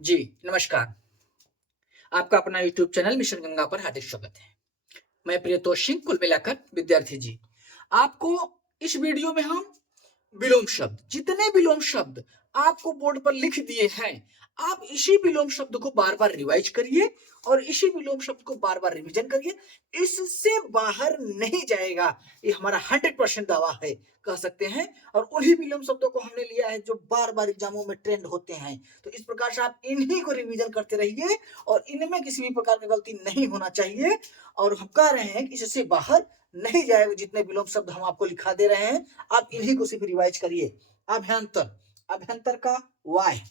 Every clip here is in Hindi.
जी, नमस्कार। आपका अपना यूट्यूब चैनल मिशन गंगा पर हार्दिक स्वागत है। मैं प्रियतोष सिंह, कुल मिलाकर विद्यार्थी जी। आपको इस वीडियो में हम विलोम शब्द, जितने विलोम शब्द आपको बोर्ड पर लिख दिए हैं, आप इसी विलोम शब्द को बार-बार रिवाइज करिए और इसी विलोम शब्द को बार-बार रिवीजन करिए। इससे बाहर नहीं जाएगा, ये हमारा 100% दावा है, कह सकते हैं। और उन्हीं विलोम शब्दों को हमने लिया है जो बार-बार एग्जामों में ट्रेंड होते हैं। तो इस प्रकार से आप इन्हीं को रिवीजन करते रहिए और इनमें किसी भी प्रकार की गलती नहीं होना चाहिए। और हम कह रहे हैं कि इससे बाहर नहीं जाएगा। जितने विलोम शब्द हम आपको लिखा दे रहे हैं, आप इन्हीं को सिर्फ रिवाइज करिए। अभ्यंतर, अभ्यंतर का वाय।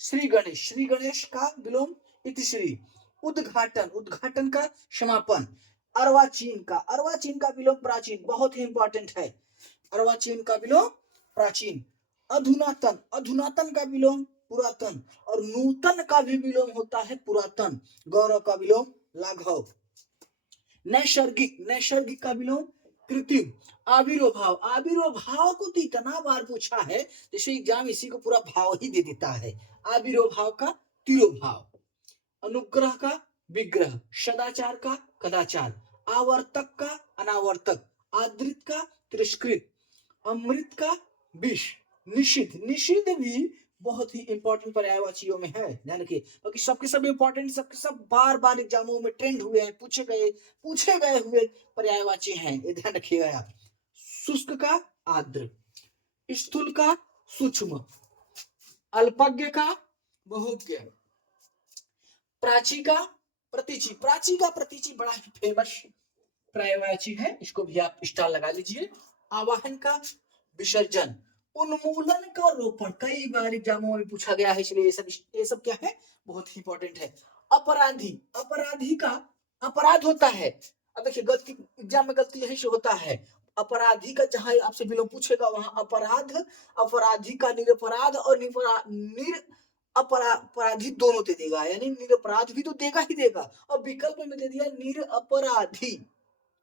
श्री गणेश, श्री गणेश का विलोम इतिश्री। उद्घाटन, उद्घाटन का समापन। अर्वाचीन का, अर्वाचीन का विलोम प्राचीन, बहुत ही इंपॉर्टेंट है। अर्वाचीन का विलोम प्राचीन। अधुनातन, अधुनातन का विलोम पुरातन। और नूतन का भी विलोम होता है पुरातन। गौरव का विलोम लाघव। नैसर्गिक, नैसर्गिक का विलोम कृत्रिम। आविर्भाव, आविर्भाव को तो इतना बार पूछा है जैसे एग्जाम इसी को पूरा भाव ही दे देता है। आविर्भाव का तिरोभाव। अनुग्रह का विग्रह। सदाचार का कदाचार। आवर्तक का अनावर्तक। आदृत का तिरस्कृत। अमृत का विष। निषिद्ध, निषिद्ध भी बहुत ही इंपॉर्टेंट पर्यायवाचियों में है, ध्यान रखिए। बाकी सबके सब इंपॉर्टेंट, सबके सब बार बार एग्जामों में ट्रेंड हुए हैं, पूछे गए हुए पर्यायवाची हैं, ये ध्यान रखिएगा आप। शुष्क का आर्द्र। स्थूल का सूक्ष्म। अल्पज्ञ का बहुज्ञ। प्राची का प्रतीचि, प्राची का प्रतीचि बड़ा ही फेमस पर्यायवाची है, इसको भी आप स्टार लगा लीजिए। आवाहन का विसर्जन। उन्मूलन का रोपण, कई बार एग्जामों में पूछा गया है, इसलिए ये सब क्या है, बहुत ही इंपॉर्टेंट है। अपराधी, अपराधी का अपराध होता है। अब देखिए गलती, एग्जाम में गलती यही से होता है। अपराधी का जहां आपसे विलोम पूछेगा वहां अपराध, अपराधी का निरपराध और निर अपराधी दोनों दे देगा, यानी निरपराध भी तो देगा ही देगा। और विकल्प में दे दिया निरपराधी,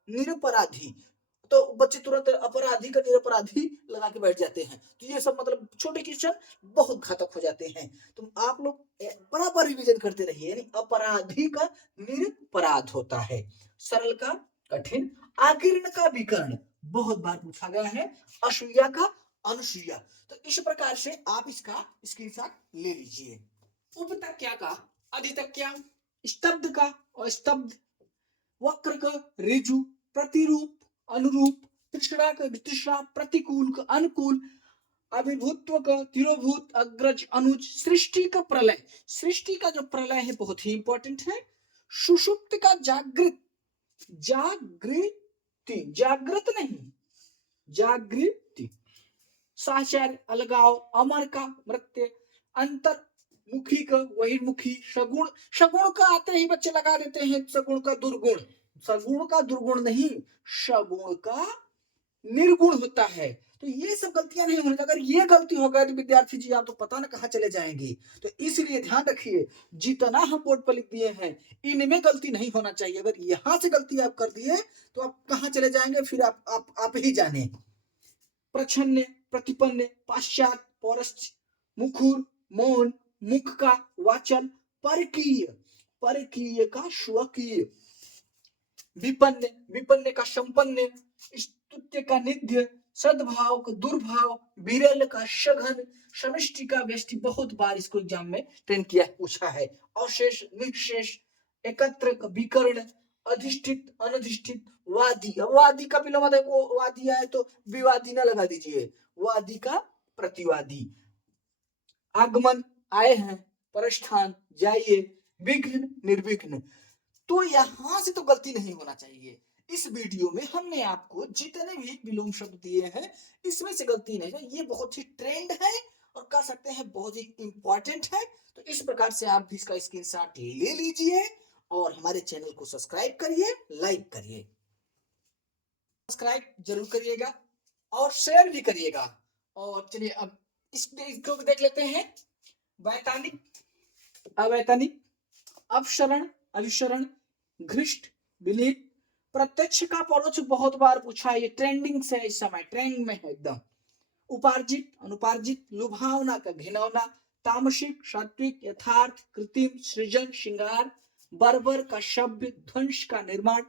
निरपराधी। तो बच्चे तुरंत अपराधी का निरपराधी लगा के बैठ जाते हैं। तो ये सब मतलब छोटे क्वेश्चन बहुत घातक हो जाते हैं। तो आप लोग बराबर रिवीजन करते रहिए, यानी अपराधी का निरपराध होता है। सरल का कठिन। आकीर्ण का विकर्ण, बहुत बार पूछा गया है। असूया का अनुसूया। तो इस प्रकार से आप इसका स्क्रीनशॉट ले लीजिए। उपतक्या का अधितक्या। स्तब्ध का अस्तब्ध। वक्र का ऋजु। प्रतिरूप, अनुरूप। तृष्णा का तृष्णा। प्रतिकूल का अनुकूल। अभिभूत्व का तिरोभूत। अग्रज अनुज। सृष्टि का प्रलय, सृष्टि का जो प्रलय है बहुत ही इंपॉर्टेंट है। सुषुप्त का जागृत, जागृति, जागृत नहीं जागृति। साचार्य अलगाव। अमर का मृत्यु। अंतर्मुखी का बहिर्मुखी। सगुण, सगुण का आते ही बच्चे लगा देते हैं सगुण का दुर्गुण। सगुण का दुर्गुण नहीं, सगुण का निर्गुण होता है। तो ये सब गलतियां नहीं होनी, अगर ये गलती हो गई तो विद्यार्थी जी आप तो पता ना कहां चले जाएंगे। तो इसलिए ध्यान रखिए, जितना हम बोर्ड पर लिख दिए हैं इनमें गलती नहीं होना चाहिए। अगर यहां से गलती आप कर दिए तो आप कहां चले जाएंगे, फिर आप ही जाने। प्रछन्न, प्रतिपन्न, पाश्चात, पौरस्त्य, मुखुर, मौन, मुख का वाचन। परकीय, परकीय का स्वकीय। विपन्न, विपन्न का संपन्न। स्तुत्य का निध्य। सद्भाव का दुर्भाव। विरल का सघन। समष्टि का व्यष्टि, बहुत बार इसको एग्जाम में ट्रेन किया पूछा है। अशेष, निशेष। एकत्र का विकर्ण। अधिष्ठित, अनधिष्ठित। वादी, अब वादी का विलोम देखो, वादी आए तो विवादी ना लगा दीजिए, वादी का प्रतिवादी। आगमन, आए हैं। प्रस्थान, जाइए। विघ्न, निर्विघ्न। तो यहां से तो गलती नहीं होना चाहिए। इस वीडियो में हमने आपको जितने भी विलोम शब्द दिए हैं इसमें से गलती नहीं है। ये बहुत ही ट्रेंड है और कह सकते हैं बहुत ही इंपॉर्टेंट है। तो इस प्रकार से आप भी इसका स्क्रीनशॉट ले लीजिए और हमारे चैनल को सब्सक्राइब करिए, लाइक करिए। सब्सक्राइब जरूर करिएगा और शेयर भी करिएगा। और चलिए अब इसको देख लेते हैं। वैतानिक, अवैतनिक। अपशरण, अभिशरण। घृष्ट, विनीत। प्रत्यक्ष का परोक्ष बहुत बार पूछा है, ये ट्रेंडिंग से इस समय ट्रेंड में है एकदम। उपार्जित, अनुपार्जित। लुभावना का घिनौना। तामसिक, सात्विक, यथार्थ, कृत्रिम, सृजन, श्रृंगार, बर्बर का शब्द, ध्वंस का निर्माण,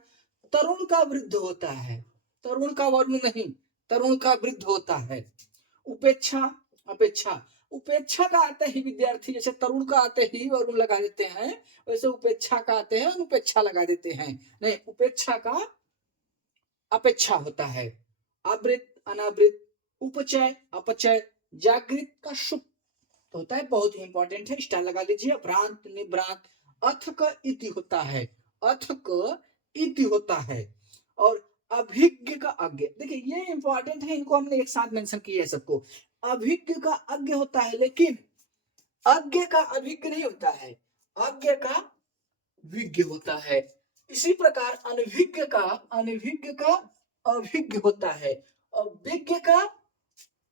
तरुण का वृद्ध होता है, तरुण का वरुण नहीं, तरुण का वृद्ध होता है। उपेक्षा, अपेक्षा, उपेक्षा का आते ही विद्यार्थी, जैसे तरुण का आते ही वरुण लगा देते हैं, वैसे उपेक्षा का आते हैं अनुपेक्षा लगा देते हैं। नहीं, उपेक्षा का अपेक्षा होता है। आवृत, अनावृत, उपचय, अपचय, जागृत का सुप्त होता है, बहुत ही इंपॉर्टेंट है, स्टार लगा लीजिए। भ्रांत, निभ्रांत, अथ का इति होता है, अथ का इति होता है। और अभिज्ञ का अज्ञ, देखिए ये इंपॉर्टेंट है, इनको हमने एक साथ मेंशन किया है सबको। अभिज्ञ का अज्ञ होता है, लेकिन अज्ञ का अभिज्ञ नहीं होता है, अज्ञ का विज्ञ होता है। इसी प्रकार अनभिज्ञ का अभिज्ञ होता है, और विज्ञ का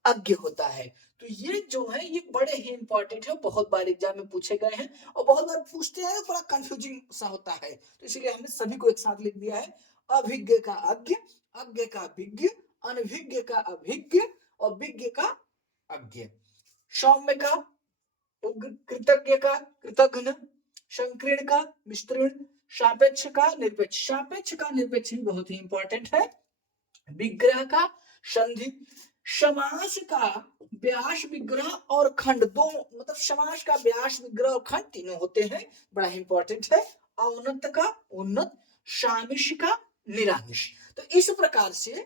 अज्ञ होता है। तो ये जो है ये बड़े ही इंपॉर्टेंट है, बहुत बार एग्जाम में पूछे गए हैं और बहुत बार पूछते हैं, बड़ा कंफ्यूजिंग सा होता है, तो इसीलिए हमने सभी को एक साथ लिख दिया है। अभिज्ञ का अज्ञ, अज्ञ का विज्ञ, अनभिज्ञ का अभिज्ञ और विज्ञ का अज्ञ। सौम्य का उग्र, कृतज्ञ का कृतघ्न, संकीर्ण का विस्तीर्ण, सापेक्ष का निरपेक्ष, सापेक्ष का निरपेक्ष भी बहुत ही इंपॉर्टेंट है। विग्रह का संधि, समास का व्यास, विग्रह और खंड, दो मतलब समास का व्यास, विग्रह और खंड तीनों होते हैं, बड़ा इंपॉर्टेंट है। औन्नत का उन्नत, सामिश का निरामिष। तो इस प्रकार से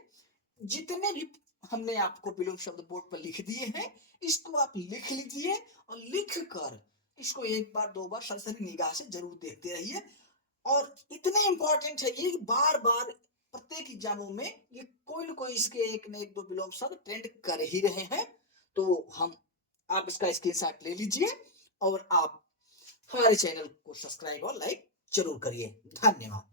जितने भी हमने आपको विलोम शब्द बोर्ड पर लिख दिए हैं, इसको आप लिख लीजिए और लिख कर इसको एक बार दो बार सरसरी निगाह से जरूर देखते रहिए। और इतने इंपॉर्टेंट है ये, बार बार प्रत्येक एग्जामों में ये कोई ना कोई इसके एक न एक दो विलोम शब्द ट्रेंड कर ही रहे हैं। तो आप इसका स्क्रीनशॉट ले लीजिए और आप हमारे चैनल को सब्सक्राइब और लाइक जरूर करिए। धन्यवाद।